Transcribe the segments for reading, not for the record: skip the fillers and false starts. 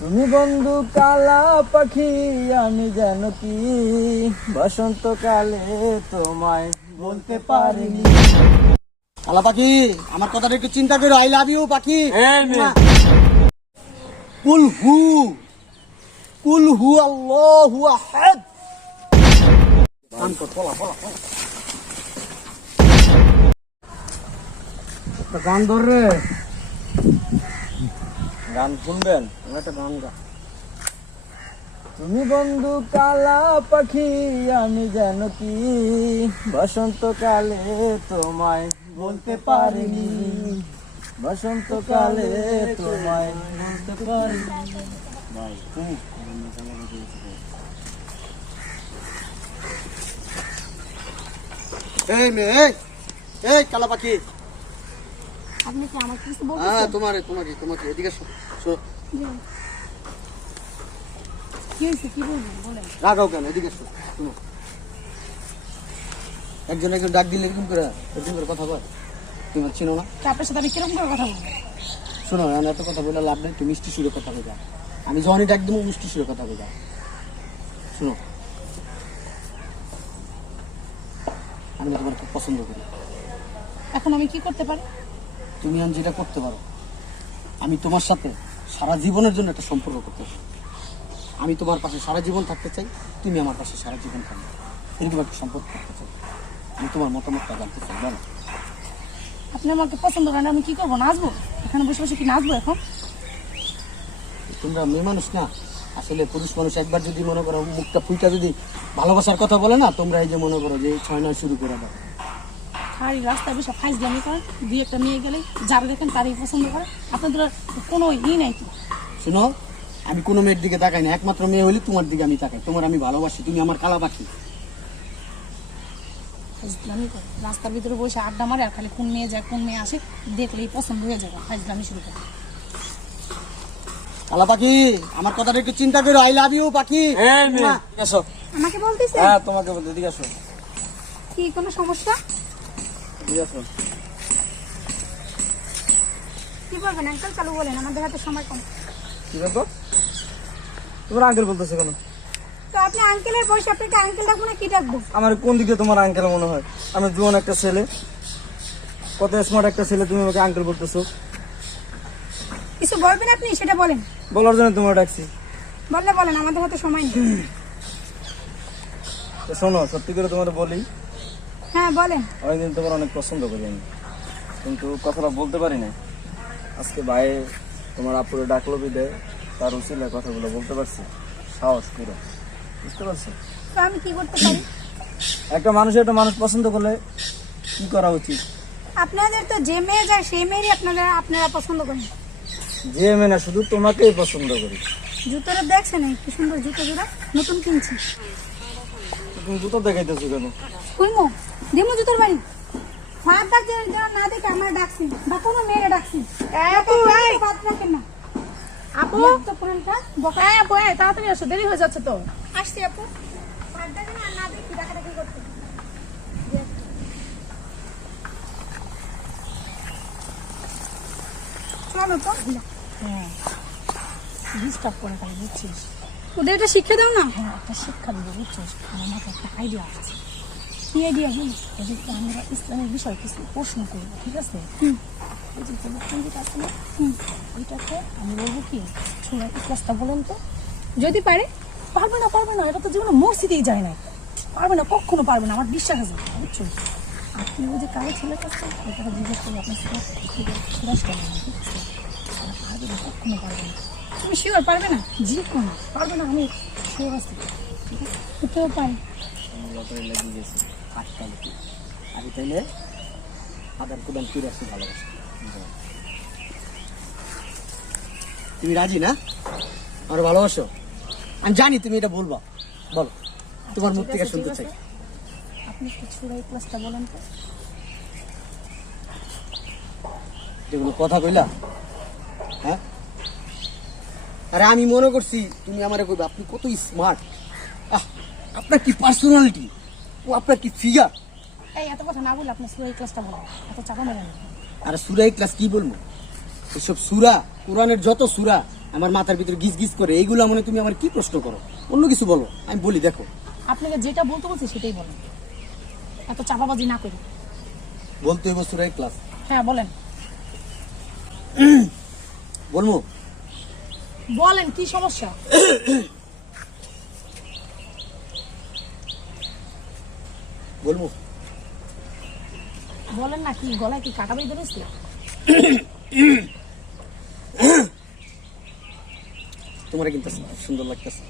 তুমি বন্ধু কালা পাখি, আমি যেন কি বসন্তকালে তোমায় বলতে পারিনি। কালা পাখি, আমার কথাটা একটু চিন্তা করো। আই লাভ ইউ পাখি। কুল হু আল্লাহু আহাদ। গান কর, বলা গান ধর রে। গান শুনবেন? একটা গান গা। তুমি বন্ধু কালা পাখি, আমি যেন কি বসন্তকালে তোমায় বলতে পারিনি। বসন্তকালে তোমায় বলতে পারিনি। ভাই তুমি এই মেয়ে, এই কালা পাখি। আপনি কি আমার কিছু হ্যাঁ, বলছেন? তোমাকে এদিকে শোনো। কি হয়েছে, কি বলবেন বলেন। রাগাও কেন? এদিকে শোনো। একজন ডাক দিলে এরকম করে কথা বল। তুমি চিনো না? তা আপনার সাথে আমি কিরকম করে কথা বলবো? শোনো, এত কথা বলে লাভ নেই। তুমি মিষ্টি সুরে কথা বলবা। আমি যখনই ডাক দেবো মিষ্টি সুরে কথা বলবা। শোনো, আমি তোমার খুব পছন্দ করি। এখন আমি কি করতে পারি? তুমি আমি যেটা করতে পারো, আমি তোমার সাথে সারা জীবনের জন্য একটা সম্পর্ক করতে চাই। আমি তোমার পাশে সারা জীবন থাকতে চাই, তুমি আমার পাশে সারা জীবন থাকবে। এরকম একটা সম্পর্ক করতে চাই। আমি তোমার মতামতটা জানতে চাই, বলো। আপনি আমাকে পছন্দ করেন, আমি কি করবো? নাচবো? এখানে বসে বসে কি নাচবো এখন? তোমরা মেয়ে মানুষ না, আসলে পুরুষ মানুষ একবার যদি মনে করো মুখটা ফুইটা যদি ভালোবাসার কথা বলে না, তোমরা এই যে মনে করো যে 6-9 শুরু করে দাও। খালি রাস্তায় বসে ফাইজলামি করেন, দুই একটা মেয়ে গেলে যারা দেখেন তারই পছন্দ করে। আপনাদের আর কোনো নাই কি? শোনো, আমি কোনো মেয়ের দিকে তাকাই না। একমাত্র মেয়ে হলে তোমার দিকে আমি তাকাই। তোমার আমি ভালোবাসি, তুমি আমার কালা পাখি। ফাইজলামি করে রাস্তার ভিতরে বসে আড্ডা মারে, আর খালি কোন মেয়ে যায় কোন মেয়ে আসে দেখলেই পছন্দ হয়ে যাবে। ফাইজলামি শুরু করে। কালা পাখি, আমার কথাটা একটু চিন্তা করো। আই লাভ ইউ পাখি। আসো। আমাকে বলতেছে? হ্যাঁ, তোমাকে বলতে দিকে আসো। কি কোনো সমস্যা? দিকে আসো। কি বলবেন আঙ্কেল? চালু বলেন, আমাদের হাতে সময় কম। কি ব্যাপার? তোমার আঙ্কেল বলতেছে কেন? তো আপনি আঙ্কেলের বয়সে আপনাকে আঙ্কেল ডাকবো না কি ডাকবো? আমার কোন দিকে তোমার আঙ্কেল মনে হয়? আমি জোয়ান একটা ছেলে, কত স্মার্ট একটা ছেলে, তুমি আমাকে আঙ্কেল বলতেছো। কিছু বলবেন আপনি, সেটা বলেন। বলার জন্য তোমার ডাকছি। বললে বলেন, আমাদের হাতে সময় নেই। তো শোনো, সত্যি করে তোমার বলি, হ্যাঁ বলেন। অনেকদিন তোমার অনেক পছন্দ করি আমি, কিন্তু কথাটা বলতে পারি না। আজকে ভাই তোমার আপুরে ডাকলো বিদায়, তার উচিলে কথাগুলো বলতে পারছি সাহস করে। বুঝতে পারছো? তো আমি কি করতে পারি? একটা মানুষ পছন্দ করলে কি করা উচিত? আপনাদের তো যে মেয়ে যায় সেই মেয়েরই আপনারা পছন্দ করেন। যে মেয়ে না, শুধু তোমাকেই পছন্দ করি। জুতোটা দেখছেন, কি সুন্দর জুতো জোড়া নতুন কিনছি। তো তুমি জুতো দেখাইতেছো কেন? শুনবো দিমু জুতোর বাড়ি। ফাঁক ডাকছে না দেখে আমার ডাকছি, বা কোনো মেয়েরা ডাকছি। বাদ রাখেন না। আপু, তো পুরানটা বকা। হ্যাঁ আপু, তাড়াতাড়ি আসো, দেরি হয়ে যাচ্ছে তো। আসছি আপু। ফাঁক ডাকেন না দেখি ডাকাডাকি করতে। চলো তো। হ্যাঁ, ডিস্টার্ব করে তাই বুঝছিস? ওদের এটা শিক্ষা দাও না। হ্যাঁ, একটা শিক্ষা দিব বুঝছিস? আমার মাথায় একটা আইডিয়া আছে। কি আইডিয়া বলি? এদিকে আমরা ইসলামের বিষয় কিছু প্রশ্ন করবো, ঠিক আছে? এই যে সঙ্গীত আছে না, ওইটাকে আমি বলবো কি, ছোড়া ক্লাসটা বলুন তো। যদি পারে। পারবে না, এটা তো জীবনে মসজিদেই যায় না। পারবে না, কখনো পারবে না, আমার বিশ্বাস আছে, বুঝছো? আপনি ওই যে কালো ছেলের কাছে ওটা জিজ্ঞেস করলে আপনার সুরাজ করবেন না, বুঝছো? পারবে না, কখনো পারবে না। তুমি শিওর পারবে না? জি কোনো পারবে না, আমি শিওর আছি। ঠিক আছে, তো পারি। ব্যাপারে লেগে গেছে। আজকাল কি আমি তাইলে আদান প্রদান করে আসতে ভালোবাসি। তুমি রাজি না? আর ভালোবাসো? আমি জানি তুমি এটা বলবা। বলো, তোমার মুখ থেকে শুনতে চাই। আপনি একটু ছোড়াই ক্লাসটা বলেন তো। যেগুলো কথা কইলা, হ্যাঁ? আরে আমি মনে করছি তুমি আমারে কইবা আপনি কত স্মার্ট, আপনার কি পার্সোনালিটি, ও আপনার কি ফিগার। এই এত কথা না বলে আপনার ছোড়াই ক্লাসটা বলেন, এত চাপা মেলেন। আর সূরা ইখলাস কি বলবো? এসব সূরা, কোরআনের যত সূরা আমার মাথার ভিতরে গিজ গিজ করে, এইগুলো মানে তুমি আমার কি প্রশ্ন করো? অন্য কিছু বলো, আমি বলি দেখো। আপনাকে যেটা বলতে বলছি সেটাই বলেন, এত চাপাবাজি না করি। বলতে হইব সূরা ইখলাস। হ্যাঁ বলেন, বলবো? বলেন কি সমস্যা? বলবো? বলেন না, কি গলায় কি কাটা বেঁধে রয়েছে? তোমার কিন্তু সুন্দর লাগতেছে।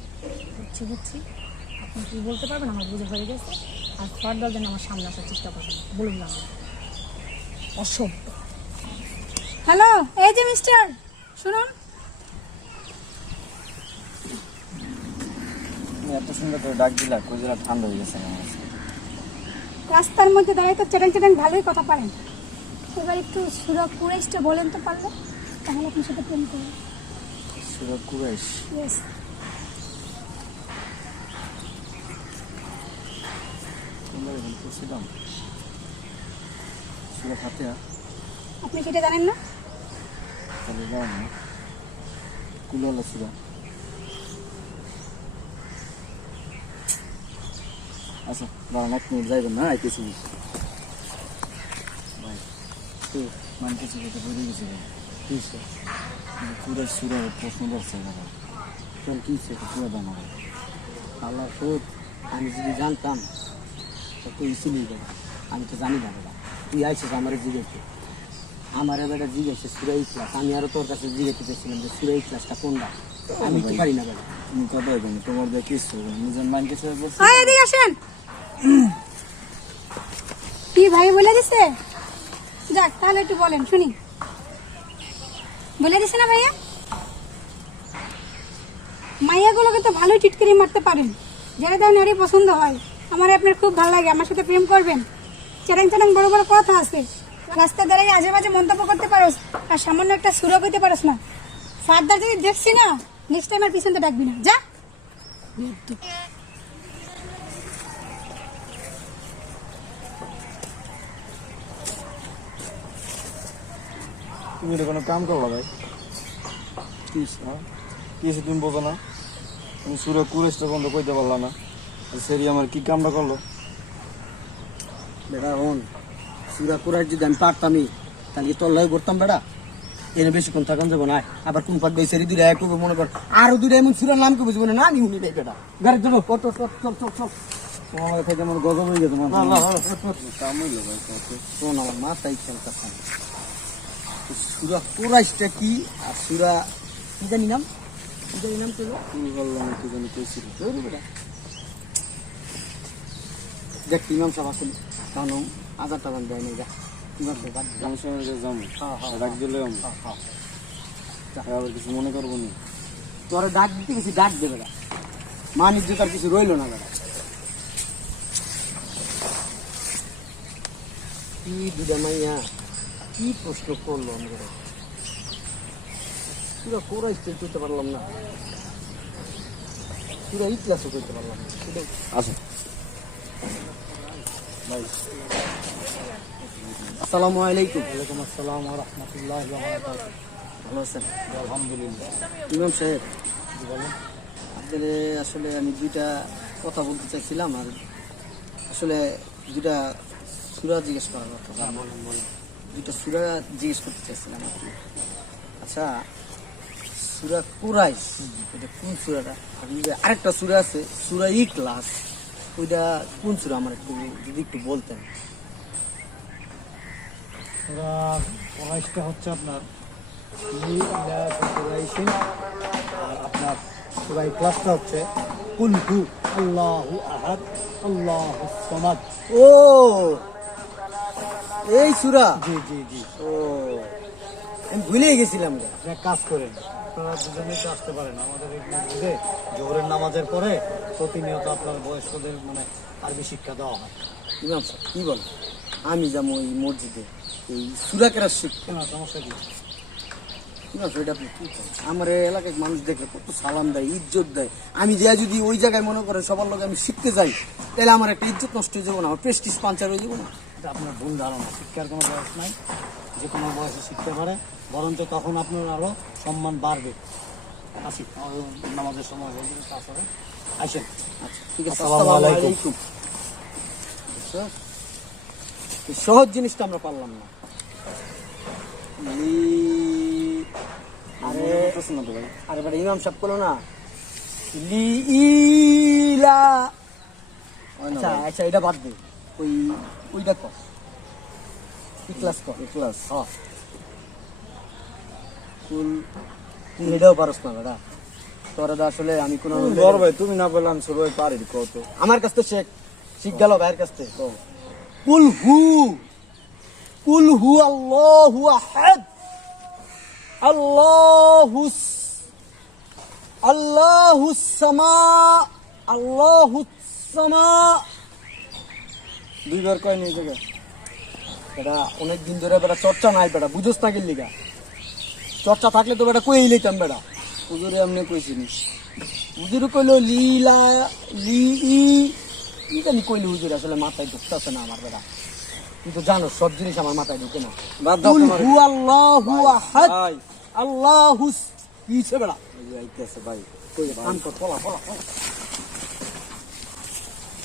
বুঝছি বুঝছি, আপনি কি বলতে পারবেন আমার বুঝে হয়ে গেছে। আর ফার্দার যেন আমার সামনে আসার চেষ্টা করবেন, বলুন না অসভ্য। হ্যালো, এই যে মিস্টার, শুনুন। তুমি এত সুন্দর করে ডাক দিলা, কইলা ঠান্ডা হয়ে গেছে আমার কাছে। রাস্তার মধ্যে দাঁড়িয়ে তো চেটাং চেটাং ভালোই কথা পারেন, এবার একটু সূরা কুরাইশটা বলেন তো পারলে, তাহলে আপনার সাথে প্রেম করবো। সূরা কুরাইশ। ইয়েস। তোমরা এখন পড়ছিলাম সূরা ফাতিহা, আপনি সেটা জানেন না? তাহলে যাও না কুলালা সূরা। আচ্ছা দাঁড়ান, 1 মিনিট যাইবেন না, আইতেছি। ভাই তো মানতেছি কথা বুঝে গেছি ভাই। কি হইছে? কুরাইশ সূরা প্রশ্ন করছে ভাই, তোর কি হইছে? পুরো দাম ভাই। আল্লাহ শোধ, আমি যদি জানতাম তো তুই ছিলি কেন? আমি তো জানি না বেটা, তুই আইসিস আমার জিজ্ঞেসে, আমার বেটা জিজ্ঞেসে সূরা ইখলাস। আমি আরো তোর কাছে জিজ্ঞেসে চেয়েছিলাম যে সূরা ইখলাসটা কোনটা, আমি তো পারি না বেটা। তুমি কথা হবে না, তোমার দিয়ে কিছু হবে না, নিজের মাইন্ড কিছু বলছে। আয় এদিকে আসেন। কি ভাই বলে দিছে? যাক তাহলে একটু বলেন শুনি। বলে দিছে না ভাইয়া? মাইয়াগুলোকে তো ভালোই টিটকারি মারতে পারেন, যারা তার নারী পছন্দ হয়। আমার আপনার খুব ভালো লাগে, আমার সাথে প্রেম করবেন। চ্যাটাং চ্যাটাং বড় বড় কথা আছে, রাস্তা দাঁড়িয়ে আজে বাজে মন্তব্য করতে পারোস, আর সামান্য একটা সুরা কইতে পারোস না। ফার্দার যদি দেখছি না, নেক্সট টাইম আর পিছন তো ডাকবি না, যা। তুমি এটা কোনো কাম করো ভাই? কি হ্যাঁ? কি হয়েছে তুমি বোঝো না? তুমি সূরা কুরাইশটা বন্ধ কইতে পারলা না, সেরি আমার কি কামটা করলো? বেটা হন, সূরা কুরাইশ যদি আমি পারতামই তাহলে তোর লয় করতাম বেটা। এর বেশিক্ষণ থাকান যাবো না। আবার কোন পাক বেসেরি দুইটা এক করবো মনে কর, আরো দুইটা এমন সূরার নাম কে বুঝবো না, আমি শুনি নাই বেটা। গাড়ি যাবো, চল চল চল চল চল। তোমার থেকে আমার গজব হয়ে গেছে তোমার। কাম হইলো ভাই, শোন আমার মাথায় খেলতেছে না। সূরা কুরাইশটা কি আর সূরা কি জানি নাম, কি জানি নাম ছিল? তুমি বললাম কি জানি কইছিল। জরুরি বেটা। দেখ ইমাম সাহেব আসলে কারণ 1000 টাকা দেয় নাই, দেখ ইমাম সাহেব বাদ দিলাম। আমার সঙ্গে যাবো, হ্যাঁ, হ্যাঁ, ডাক দিলে হ্যাঁ, হ্যাঁ। আবার কিছু মনে করবো না। তোরা ডাক দিতে গেছি, ডাক দেবে না, মান ইজ্জত আর কিছু রইলো না বেটা। কি দুটা মাইয়া কি প্রশ্ন করলো আমরা, পুরো কোরাইশটা করতে পারলাম না, পুরো ইতিহাসও করতে পারলাম না। আচ্ছা ভাই, আসসালামু আলাইকুম। ওয়ালাইকুম আসসালাম ওয়া রাহমাতুল্লাহি ওয়া বারাকাতুহু। ভালো আছেন? আলহামদুলিল্লাহ। ইমাম সাহেব আপনাদের আসলে আমি দুইটা কথা বলতে চাইছিলাম, আর আসলে দুইটা সূরা জিজ্ঞেস করার কথা। দুইটা সূরা জিজ্ঞেস করতে চাইছিলাম আর কি। আচ্ছা, সূরা কুরাইশ এটা কোন সূরাটা? আর আরেকটা সূরা আছে সূরা ইখলাস, ওইটা কোন সূরা আমার একটু যদি একটু বলতেন। সূরা কুরাইশটা হচ্ছে আপনার কুরাইশিন, আর আপনার সূরা ইখলাসটা হচ্ছে কুল হু আল্লাহু আহাদ আল্লাহুস সামাদ। ও এই সূরা, জি জি জি। ও আমি ভুলেই গেছিলাম রে। এক কাজ করেন, আপনারা দুজনেই তো আসতে পারেন আমাদের এই মসজিদে জোহরের নামাজের পরে প্রতিনিয়ত আপনার বয়স্কদের মানে আরবি শিক্ষা দেওয়া হয়। ইমাম সাহেব কি বল, আমি যাবো এই মসজিদে এই সূরা কেরাত শিখতে। কেন সমস্যা কি? ইমাম সাহেব এটা আপনি কি করেন? আমার এই এলাকায় মানুষ দেখলে কত সালাম দেয়, ইজ্জত দেয়। আমি যে যদি ওই জায়গায় মনে করেন সবার লোক আমি শিখতে যাই, তাহলে আমার একটা ইজ্জত নষ্ট হয়ে যাবো না, আমার প্রেস্টিজ পাঞ্চার হয়ে যাবো না? এটা আপনার ভুল ধারণা, শিক্ষার কোনো বয়স নাই, যে কোনো বয়সে শিখতে পারে, বরঞ্চ তখন আপনার আরো সম্মান বাড়বে। আসি, আমার নামাজের সময় হয়ে গেছে, তারপরে আসেন। আচ্ছা ঠিক আছে, আসসালামু আসসালামু আলাইকুম। আলাইকুম। বুঝছো? এই সহজ জিনিসটা আমরা পারলাম না। আরে বলতেছেন না তো ভাই। আরে বেটা ইমাম সাহেব করলো না, লি ইলা। হয় না আচ্ছা ভাই। আচ্ছা, এটা বাদ দে, ওইটা কর, ইখলাস কর। ইখলাস। হ্যাঁ, তুই এটাও পারস না বেটা, তোরা তো আসলে আমি কোনো বড় ভাই তুমি না বললে আমি ছোট ভাই পারি কত। আমার কাছ থেকে শিখ গেল ভাইয়ের কাছ থেকে। কুল হু আল্লাহু আহাদ আল্লাহুস সামা। দুইবার কয় নিয়ে জায়গা। বেটা অনেক দিন ধরে বেটা চর্চা নাই বেটা, বুঝোস না গেলি গা। চর্চা থাকলে তো বেটা কই লইতাম বেটা। হুজুরে এমনি কইছিনি। হুজুর কইলো লীলা লি ই জানি কইলো হুজুর, আসলে মাথায় ঢুকতেছে না আমার বেটা। কিন্তু জানো সব জিনিস আমার মাথায় ঢুকে না। বাদ দাও কুল তোমার। হু আল্লাহু আহাদ ভাই আল্লাহুস কিছে বেটা। এই যে আইতেছে ভাই। কই কাম কর, পলা।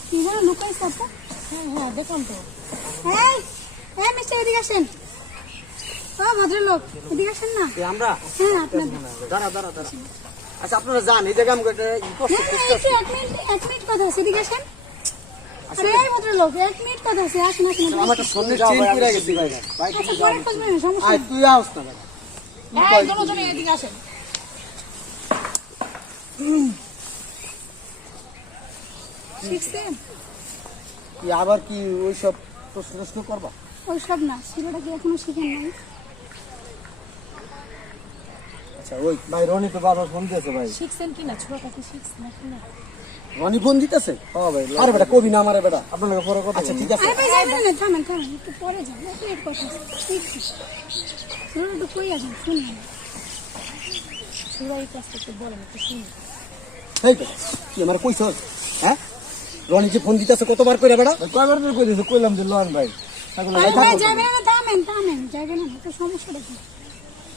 কি যেন লুকাইছে আপা? হ্যাঁ হ্যাঁ দেখলাম তো। এই এই মিস্টার এদিকে আসেন। ও ভদ্রলোক এদিকে আসেন না। আমরা হ্যাঁ আপনার দাঁড়া। আচ্ছা আপনারা জান এই জায়গা আমাকে এক মিনিট কথা আছে, এদিকে আসেন। আরে এই ভদ্রলোক, 1 মিনিট কথা আছে, আসেন। আমার তো সন্ধ্যে চেঞ্জ করে গেছি ভাই। আচ্ছা পরে খুঁজবেন, সমস্যা আয় নেই। তুই আস না বেটা। এই দুজনে এদিকে আসেন। শিখছেন? তুই আবার কি ওইসব প্রশ্ন করবা? ওইসব না, ছেলেটা কি এখনো শিখেন নাই? আচ্ছা ওই ভাই রনি তো বাবা ফোন দিয়েছে ভাই। শিখছেন কিনা, ছোটটা কি শিখছেন নাকি না? রনি ফোন দিতেছে? হ্যাঁ ভাই। আরে বেটা কবি না আমারে বেটা। আপনার পরে কথা আচ্ছা ঠিক আছে। আরে ভাই যাবেন না, থামেন একটু পরে যান। 1 মিনিট কথা আছে, শিখছি। শুনুন একটু কই আসেন, শুনুন। ছোড়া এই কাজটা একটু বলেন, একটু শুনি। এই বেটা তুই আমারে কইছস? হ্যাঁ রনি যে ফোন দিতেছে কতবার কইরা বেটা? ভাই কয়বার ধরে কই দিয়েছে কইলাম যে লন ভাই। আরে ভাই যাবেন না, থামেন যাবেন না, তো সমস্যাটা কি?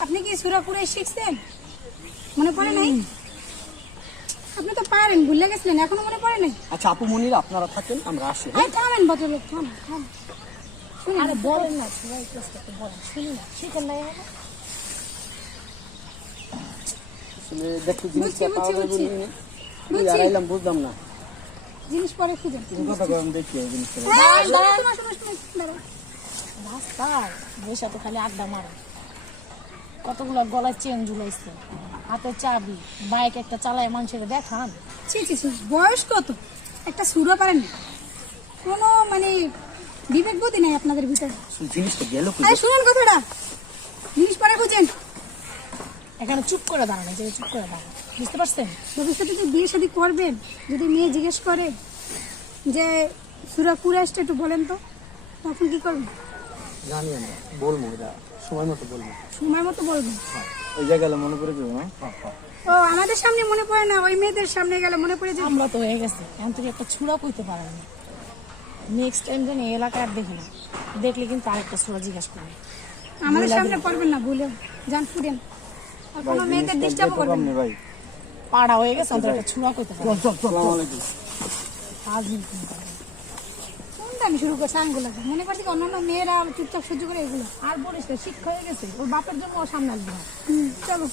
আপনি কি সূরা কুরাইশ শিখছেন? মনে পড়ে নাই? আপনি তো পারেন, ভুলে গেছিলেন, এখনো মনে পড়ে নাই? আচ্ছা আপু মনিরা আপনারা থাকেন, আমরা আসি। আরে থামেন ভদ্রলোক, থামেন। শুনুন, আরে বলেন না, ছোড়া এই কাজটা একটু বলেন, শুনি না। শিখেন নাই এখনো? আসলে দেখতে জিনিসটা বুঝছি। পাওয়া যাবে না। তুই আর আইলাম বুঝলাম না। জিনিস পরে খুঁজেন। তুমি কথা কয় আমি দেখি এই জিনিসটা। দাঁড়ান। রাস্তায় বসে তো খালি আড্ডা মারে, কতগুলো গলায় চেন ঝুলাইছে, হাতে চাবি, বাইক একটা চালায় মানুষের দেখান। ছি, বয়স কত? একটা সুরও পারেন না, কোনো মানে বিবেক বুদ্ধি নেই আপনাদের ভিতরে। আসলে জিনিসটা গেল কই? আরে শুনুন কথাটা, জিনিস পরে খুঁজেন। এখানে চুপ করে দাঁড়ানো, যে চুপ করে দাঁড়ানো, বুঝতে পারছেন? ভবিষ্যতে যে বিয়ে শাদী করবেন, যদি মেয়ে জিজ্ঞেস করে যে সুরা কুরাইশটা একটু বলেন তো, তখন কি করবেন? জানি আমি বলবো, এটা সময় মতো বলবো। সময় মতো বলবেন। ওই জায়গায় গেলে মনে পড়ে যাবে না? ও আমাদের সামনে মনে পড়ে না, ওই মেয়েদের সামনে গেলে মনে পড়ে যাবে। আমরা তো হয়ে গেছে, এখন থেকে একটা ছুড়া কইতে পারেন না। নেক্সট টাইম যেন এই এলাকায় আর দেখি না, দেখলে কিন্তু আরেকটা ছুড়া জিজ্ঞাসা করবে। আমাদের সামনে পড়বেন না, ভুলেও যান, ফুটেন। আর কোনো মেয়েদের ডিস্টার্ব করবেন না। ভাই পাড়া হয়ে গেছে, অন্তত একটা ছুড়া কইতে পারেন। আসসালামু আলাইকুম। আজ কিন্তু কোনটা আমি শুরু করছি আঙ্গুল, মনে করছি কি অন্যান্য মেয়েরা চুপচাপ সহ্য করে এগুলো। আর বলিস না, শিক্ষা হয়ে গেছে, ওর বাপের জন্য ও সামনে আসবে না। চলো